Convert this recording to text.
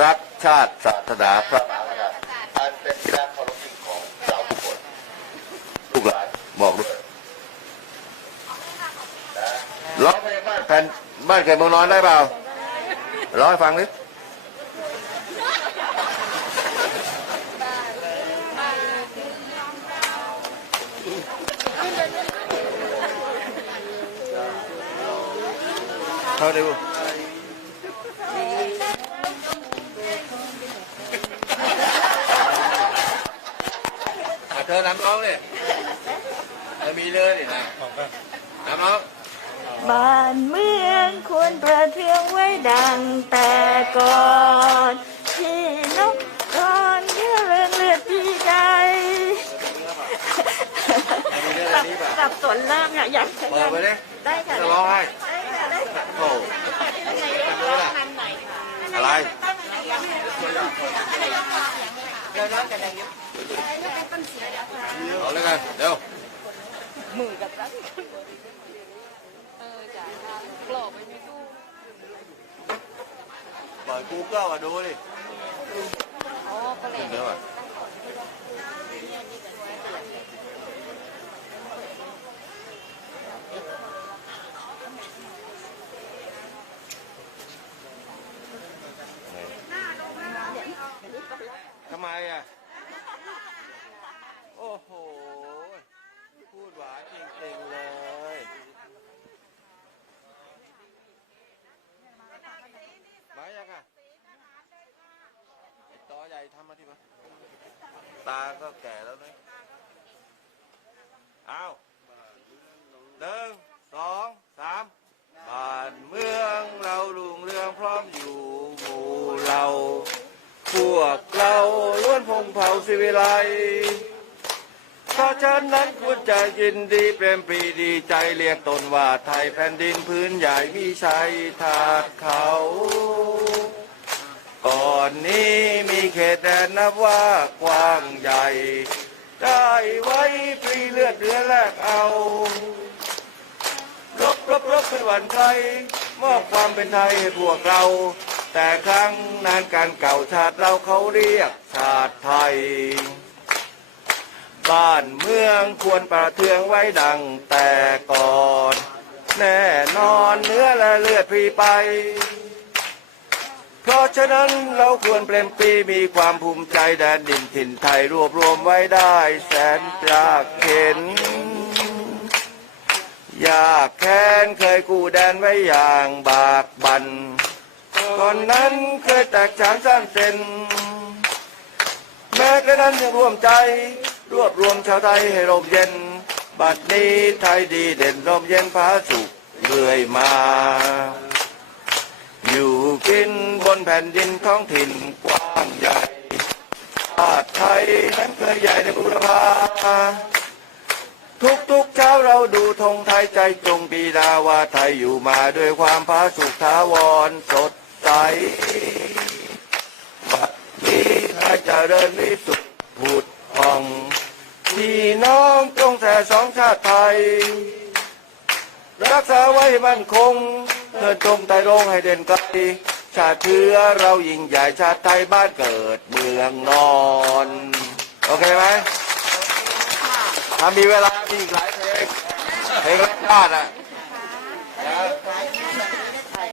รักชาติศาสนาพระมหากษัตริย์อันเป็นที่รักเคารพยิ่งของเราทุกคนลูกหลานบอกด้วยร้องเพลงบ้านแผ่นบ้านเกิดเมืองนอนได้เปล่าร้องให้ฟังนิเข้าดูอะ อนำน้องเลยเออมีเลยนี่นะนำน้องบ้านเมืองควรประเทืองไว้ดังแต่ก่อนที่นกก่อนเยื่อเรื่องเลือดที่ใจมีเรื่องอะไรนี้ป่ะสับสนเริ่มอยากอยากเปิดไปดิได้ค่ะจะร้องให้ได้ค่ะได้ค่ะโอ้อะไรเอาเลยกันเดี๋ยวมือกับรักเปิดกูเกิลมาดูดิขึ้นเดี๋ยวอะ ไมอะ โอ้โห พูดหวานจริงๆเลยมายังอะต่อใหญ่ทำมาที่มาตาก็แก่แล้วนะเอาหนึ่งสองสามบ้านเมืองเราลุงเรืองพร้อมอยู่หมู่เรา พวกเราล้วนพงเผ่าสิวิไลเพราะฉะนั้นควรจะยินดีเปรมปรีดีใจเรียกตนว่าไทยแผ่นดินพื้นใหญ่มีชัยทาดเขา ก่อนนี้มีเขตแดนนับว่ากว้างใหญ่ ได้ไว้ปรีเลือดเรือแลกเอารบรบรบเป็นวันไทยมอบความเป็นไทยให้พวกเรา แต่ครั้งนานการเก่าชาติเราเขาเรียกชาติไทย บ้านเมืองควรประเทืองไว้ดังแต่ก่อน แน่นอนเนื้อและเลือดพรีไป เพราะฉะนั้นเราควรเปลมปรีมีความภูมิใจแดนดินถิ่นไทยรวบรวมไว้ได้แสนยากเข็นอยากแค้นเคยกู้แดนไว้อย่างบากบันก่ อนนั้นเคยแตกฉานสร้างเส้นแม้กระนั้นยังร่วมใจ รวบรวมชาวไทยให้ร่มเย็น บัดนี้ไทยดีเด่นร่มเย็นผาสุขเรื่อยมา อยู่กินบนแผ่นดินท้องถิ่นกว้างใหญ่ชาติไทยนั้นเคยใหญ่ในบุรพาทุกทุกเช้าเราดูธงไทยใจจงปีดาว่าไทยอยู่มาด้วยความผาสุกถาวรสด ใสบัดนี้ไทยเจริญวิสุทธิผุดผ่องพี่น้องจงแต่สองชาติไทย รักษาไว้ให้มั่นคงเทิดจงไทยโรงให้เด่นไกลชาติเชื้อเรายิ่งใหญ่ชาติไทยบ้านเกิดเมืองนอน โอเคไหมถ้ามีเวลามีอีกหลายเพลงเพลงรักชาติอะ